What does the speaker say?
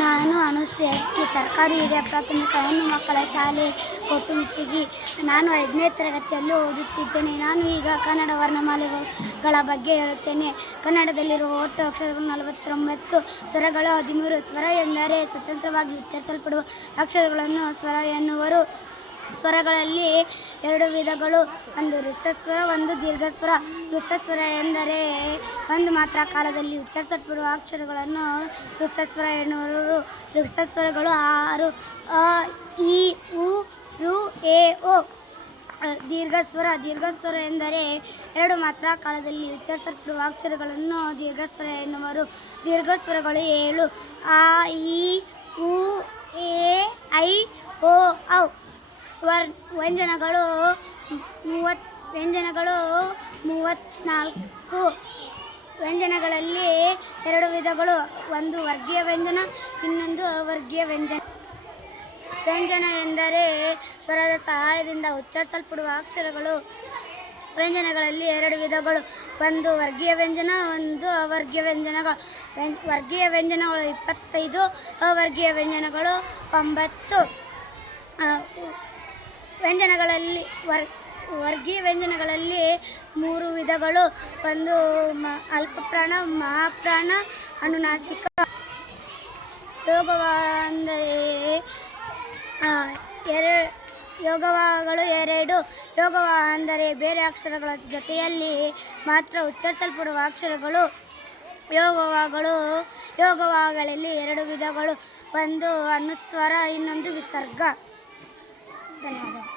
ನಾನು ಅನುಶ್ರೀ ಅಕ್ಕಿ ಸರ್ಕಾರಿ ಹಿರಿಯ ಪ್ರಾಥಮಿಕ ಹೆಣ್ಣು ಮಕ್ಕಳ ಶಾಲೆ ಕೊಟ್ಟುಂಚಿಗಿ. ನಾನು 5ನೇ ತರಗತಿಯಲ್ಲಿ ಓದುತ್ತಿದ್ದೇನೆ. ನಾನು ಈಗ ಕನ್ನಡ ವರ್ಣಮಾಲೆಗಳ ಬಗ್ಗೆ ಹೇಳುತ್ತೇನೆ. ಕನ್ನಡದಲ್ಲಿರುವ ಒಟ್ಟು ಅಕ್ಷರಗಳು 49. ಸ್ವರಗಳು 13. ಸ್ವರ ಎಂದರೆ ಸ್ವತಂತ್ರವಾಗಿ ಉಚ್ಚರಿಸಲ್ಪಡುವ ಅಕ್ಷರಗಳನ್ನು ಸ್ವರ ಎನ್ನುವರು. ಸ್ವರಗಳಲ್ಲಿ 2 ವಿಧಗಳು, ಒಂದು ಹ್ರಸ್ವಸ್ವರ, ಒಂದು ದೀರ್ಘಸ್ವರ. ಹ್ರಸ್ವಸ್ವರ ಎಂದರೆ ಒಂದು ಮಾತ್ರ ಕಾಲದಲ್ಲಿ ಉಚ್ಚರಿಸಲ್ಪಡುವ ಅಕ್ಷರಗಳನ್ನು ಹ್ರಸ್ವಸ್ವರ ಎನ್ನುವರು. ಹ್ರಸ್ವಸ್ವರಗಳು 6: ಅ, ಇ, ಉ, ಋ, ಎ, ಓ. ದೀರ್ಘಸ್ವರ ಎಂದರೆ 2 ಮಾತ್ರ ಕಾಲದಲ್ಲಿ ಉಚ್ಚರಿಸಲ್ಪಡುವ ಅಕ್ಷರಗಳನ್ನು ದೀರ್ಘಸ್ವರ ಎನ್ನುವರು. ದೀರ್ಘಸ್ವರಗಳು 7: ಆ, ಇ, ಉ, ಎ, ಐ, ಓ, ಔ. ವ್ಯಂಜನಗಳು 34. ವ್ಯಂಜನಗಳಲ್ಲಿ 2 ವಿಧಗಳು, ಒಂದು ವರ್ಗೀಯ ವ್ಯಂಜನ, ಇನ್ನೊಂದು ಅವರ್ಗೀಯ ವ್ಯಂಜನ. ವ್ಯಂಜನ ಎಂದರೆ ಸ್ವರದ ಸಹಾಯದಿಂದ ಉಚ್ಚರಿಸಲ್ಪಡುವ ಅಕ್ಷರಗಳು. ವ್ಯಂಜನಗಳಲ್ಲಿ 2 ವಿಧಗಳು, ಒಂದು ವರ್ಗೀಯ ವ್ಯಂಜನ, ಒಂದು ಅವರ್ಗೀಯ ವ್ಯಂಜನಗಳು. ವರ್ಗೀಯ ವ್ಯಂಜನಗಳು 25, ಅವರ್ಗೀಯ ವ್ಯಂಜನಗಳು 9. ವರ್ಗೀಯ ವ್ಯಂಜನಗಳಲ್ಲಿ 3 ವಿಧಗಳು, ಒಂದು ಅಲ್ಪಪ್ರಾಣ, ಮಹಾಪ್ರಾಣ, ಅನುನಾಸಿಕ. ಯೋಗವಾಗಳು 2. ಯೋಗವ ಅಂದರೆ ಬೇರೆ ಅಕ್ಷರಗಳ ಜೊತೆಯಲ್ಲಿ ಮಾತ್ರ ಉಚ್ಚರಿಸಲ್ಪಡುವ ಅಕ್ಷರಗಳು. ಯೋಗವಾಗಳಲ್ಲಿ 2 ವಿಧಗಳು, ಒಂದು ಅನುಸ್ವಾರ, ಇನ್ನೊಂದು ವಿಸರ್ಗ. ಧನ್ಯವಾದ.